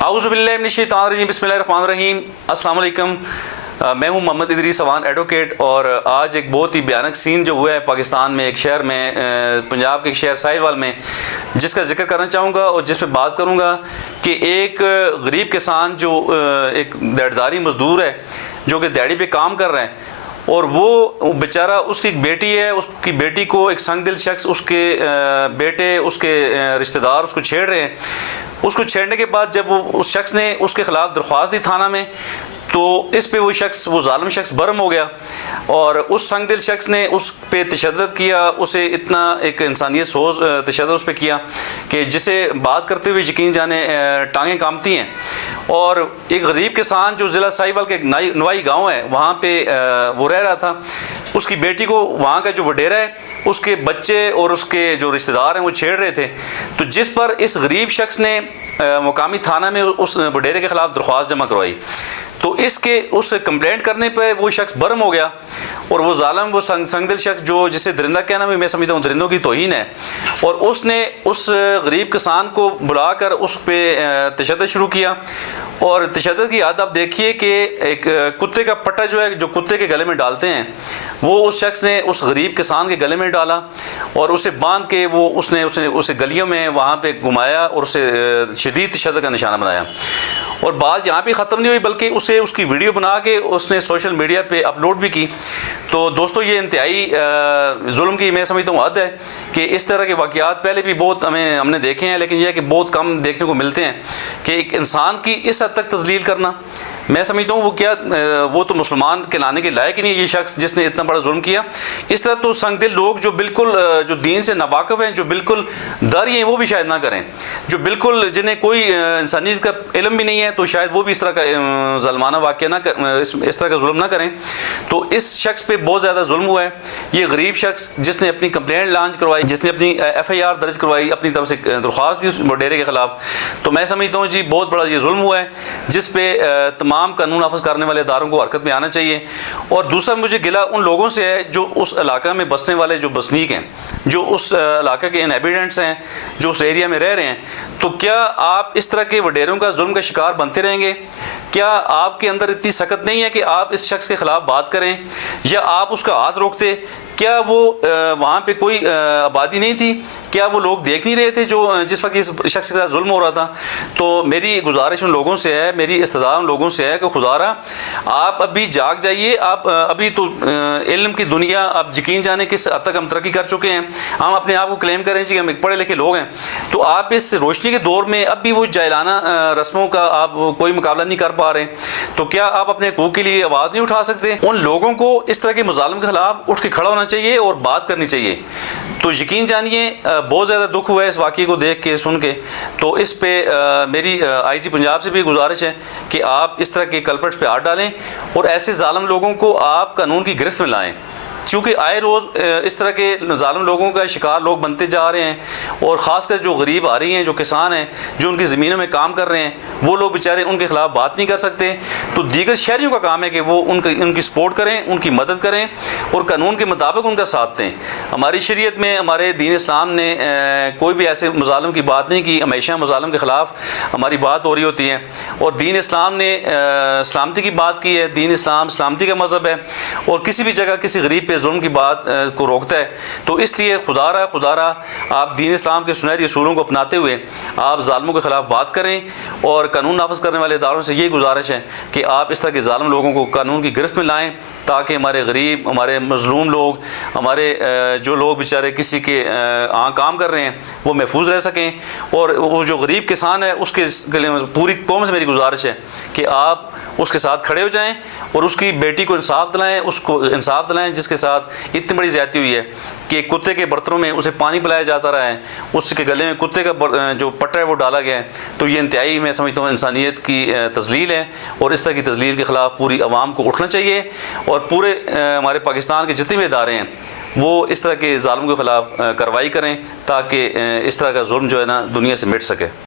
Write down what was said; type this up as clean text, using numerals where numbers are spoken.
اعوذ باللہ من الشیطان الرجیم، بسم اللہ الرحمن الرحیم۔ السلام علیکم، میں ہوں محمد ادریس عوان ایڈوکیٹ، اور آج ایک بہت ہی بھیانک سین جو ہوا ہے پاکستان میں، ایک شہر میں، پنجاب کے ایک شہر ساحل میں، جس کا ذکر کرنا چاہوں گا اور جس پہ بات کروں گا کہ ایک غریب کسان جو ایک دیڑداری مزدور ہے، جو کہ دیہڑی پہ کام کر رہے ہیں، اور وہ بیچارہ، اس کی ایک بیٹی ہے، اس کی بیٹی کو ایک سنگ دل شخص، اس کے بیٹے، اس کے رشتہ دار اس کو چھیڑ رہے ہیں۔ اس کو چھیڑنے کے بعد جب وہ اس شخص نے اس کے خلاف درخواست دی تھانہ میں، تو اس پہ وہ ظالم شخص برہم ہو گیا، اور اس سنگ دل شخص نے اس پہ تشدد کیا، اسے اتنا ایک انسانیت سوز تشدد اس پہ کیا کہ جسے بات کرتے ہوئے یقین جانے ٹانگیں کانپتی ہیں۔ اور ایک غریب کسان جو ضلع ساہیوال کے ایک نوائی گاؤں ہے، وہاں پہ وہ رہ رہا تھا، اس کی بیٹی کو وہاں کا جو وڈیرا ہے، اس کے بچے اور اس کے جو رشتہ دار ہیں وہ چھیڑ رہے تھے، تو جس پر اس غریب شخص نے مقامی تھانہ میں اس وڈیرے کے خلاف درخواست جمع کروائی۔ تو اس کمپلینٹ کرنے پہ وہ شخص برہم ہو گیا، اور وہ ظالم، وہ سنگ دل شخص جو جسے درندہ کہنا بھی میں سمجھتا ہوں درندوں کی توہین ہے، اور اس نے اس غریب کسان کو بلا کر اس پہ تشدد شروع کیا۔ اور تشدد کی حد آپ دیکھیے کہ ایک کتے کا پٹا جو ہے، جو کتے کے گلے میں ڈالتے ہیں، وہ اس شخص نے اس غریب کسان کے گلے میں ڈالا، اور اسے باندھ کے اس نے اسے گلیوں میں وہاں پہ گھمایا اور اسے شدید تشدد کا نشانہ بنایا۔ اور بات یہاں پہ ختم نہیں ہوئی، بلکہ اس کی ویڈیو بنا کے اس نے سوشل میڈیا پہ اپلوڈ بھی کی۔ تو دوستو، یہ انتہائی ظلم کی میں سمجھتا ہوں حد ہے کہ اس طرح کے واقعات پہلے بھی بہت ہم نے دیکھے ہیں، لیکن یہ ہے کہ بہت کم دیکھنے کو ملتے ہیں کہ ایک انسان کی اس حد تک تذلیل کرنا۔ میں سمجھتا ہوں وہ تو مسلمان کہلانے کے لائق ہی نہیں ہے یہ شخص جس نے اتنا بڑا ظلم کیا۔ اس طرح تو سنگ دل لوگ جو بالکل جو دین سے ناواقف ہیں، جو بالکل داری ہیں، وہ بھی شاید نہ کریں، جو بالکل جنہیں کوئی انسانیت کا علم بھی نہیں ہے، تو شاید وہ بھی اس طرح کا ظالمانہ واقعہ اس طرح کا ظلم نہ کریں۔ تو اس شخص پہ بہت زیادہ ظلم ہوا ہے۔ یہ غریب شخص جس نے اپنی کمپلینٹ لانچ کروائی، جس نے اپنی FIR درج کروائی، اپنی طرف سے درخواست دی اس وڈیرے کے خلاف، تو میں سمجھتا ہوں جی بہت بڑا یہ ظلم ہوا ہے، جس پہ تمام قانون نافذ کرنے والے اداروں کو حرکت میں آنا چاہیے۔ اور دوسرا مجھے گلہ ان لوگوں سے ہے جو اس علاقہ میں بسنے والے جو بسنیک ہیں، جو اس علاقے کے انہیبیٹنٹس ہیں، جو اس ایریا میں رہ رہے ہیں، تو کیا آپ اس طرح کے وڈیروں کا ظلم کا شکار بنتے رہیں گے؟ کیا آپ کے اندر اتنی سخت نہیں ہے کہ آپ اس شخص کے خلاف بات کریں، یا آپ اس کا ہاتھ روکتے؟ کیا وہ وہاں پہ کوئی آبادی نہیں تھی؟ کیا وہ لوگ دیکھ نہیں رہے تھے جو جس وقت اس شخص کے ساتھ ظلم ہو رہا تھا؟ تو میری گزارش ان لوگوں سے ہے، میری استدعا ان لوگوں سے ہے کہ خدا را آپ ابھی جاگ جائیے۔ آپ ابھی تو علم کی دنیا، آپ یقین جانے کس حد تک ہم ترقی کر چکے ہیں، ہم اپنے آپ کو کلیم کریں کہ ہم ایک پڑھے لکھے لوگ ہیں، تو آپ اس روشنی کے دور میں اب بھی وہ جاہلانہ رسموں کا آپ کوئی مقابلہ نہیں کر پا رہے، تو کیا آپ اپنے حقوق کے لیے آواز نہیں اٹھا سکتے؟ ان لوگوں کو اس طرح کے مظالم کے خلاف اٹھ کے کھڑا ہونا چاہیے اور بات کرنی چاہیے۔ تو یقین جانیے بہت زیادہ دکھ ہوا ہے اس واقعے کو دیکھ کے، سن کے۔ تو اس پہ میری IG پنجاب سے بھی گزارش ہے کہ آپ اس طرح کے کلپرٹس پہ ہاتھ ڈالیں اور ایسے ظالم لوگوں کو آپ قانون کی گرفت میں لائیں، چونکہ آئے روز اس طرح کے ظالم لوگوں کا شکار لوگ بنتے جا رہے ہیں، اور خاص کر جو غریب آ رہی ہیں، جو کسان ہیں، جو ان کی زمینوں میں کام کر رہے ہیں، وہ لوگ بیچارے ان کے خلاف بات نہیں کر سکتے۔ تو دیگر شہریوں کا کام ہے کہ وہ ان کی سپورٹ کریں، ان کی مدد کریں، اور قانون کے مطابق ان کا ساتھ دیں۔ ہماری شریعت میں، ہمارے دین اسلام نے کوئی بھی ایسے مظالم کی بات نہیں کی، ہمیشہ مظالم کے خلاف ہماری بات ہو رہی ہوتی ہے، اور دین اسلام نے سلامتی کی بات کی ہے۔ دین اسلام سلامتی کا مذہب ہے، اور کسی بھی جگہ کسی غریب پہ ظلم کی بات کو روکتا ہے۔ تو اس لیے خدا را آپ دین اسلام کے سنہری اصولوں کو اپناتے ہوئے آپ ظالموں کے خلاف بات کریں، اور قانون نافذ کرنے والے اداروں سے یہ گزارش ہے کہ آپ اس طرح کے ظالم لوگوں کو قانون کی گرفت میں لائیں، تاکہ ہمارے غریب، ہمارے مظلوم لوگ، ہمارے جو لوگ بیچارے کسی کے کام کر رہے ہیں، وہ محفوظ رہ سکیں۔ اور وہ جو غریب کسان ہے، اس کے پوری قوم سے میری گزارش ہے کہ آپ اس کے ساتھ کھڑے ہو جائیں، اور اس کی بیٹی کو انصاف دلائیں، اس کو انصاف دلائیں جس کے ساتھ اتنی بڑی زیادتی ہوئی ہے کہ کتے کے برتنوں میں اسے پانی پلایا جاتا رہا ہے، اس کے گلے میں کتے کا جو پٹا ہے وہ ڈالا گیا ہے۔ تو یہ انتہائی میں سمجھتا ہوں انسانیت کی تذلیل ہے، اور اس طرح کی تذلیل کے خلاف پوری عوام کو اٹھنا چاہیے، اور پورے ہمارے پاکستان کے جتنے بھی ادارے ہیں وہ اس طرح کے ظالم کے خلاف کارروائی کریں، تاکہ اس طرح کا ظلم جو ہے نا دنیا سے مٹ سکے۔